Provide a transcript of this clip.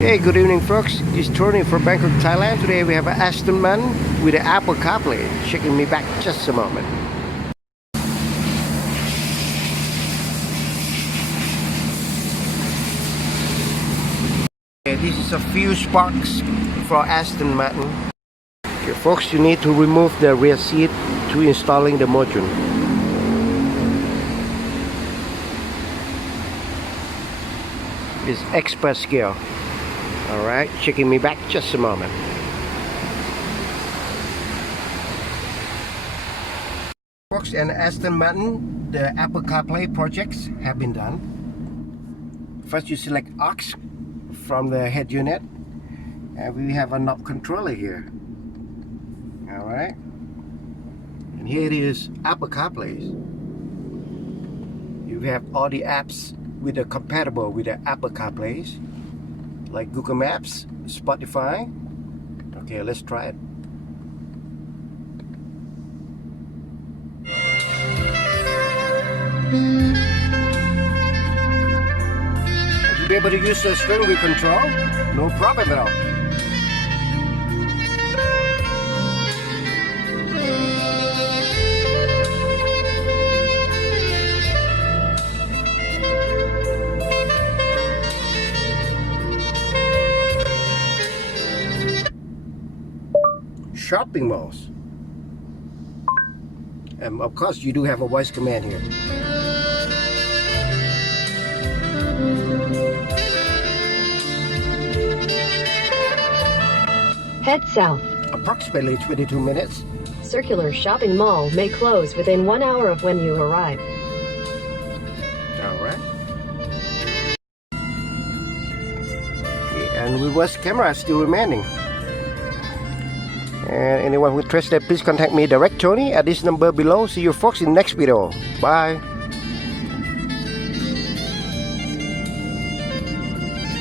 Hey, good evening, folks. It's Tony from Bangkok, Thailand. Today we have an Aston man with the Apple Carplay. Checking me back just a moment. Okay, this is a few sparks for Aston Martin. Okay, folks, you need to remove the rear seat to installing the module. It's expert scale. Alright, checking me back just a moment. Folks, and Aston Martin, the Apple CarPlay projects have been done. First you select aux from the head unit, and we have a knob controller here. Alright, and here it is, Apple CarPlay. You have all the apps with the compatible with the Apple CarPlay, like Google Maps, Spotify. Okay, let's try it. Will you be able to use the steering wheel control? No problem at all. Shopping malls, and of course you do have a voice command here. Head south. Approximately 22 minutes. Circular shopping mall may close within 1 hour of when you arrive. Alright. Okay, and reverse camera is still remaining. And anyone who interested, please contact me, Direct Tony, at this number below. See you folks in the next video. Bye.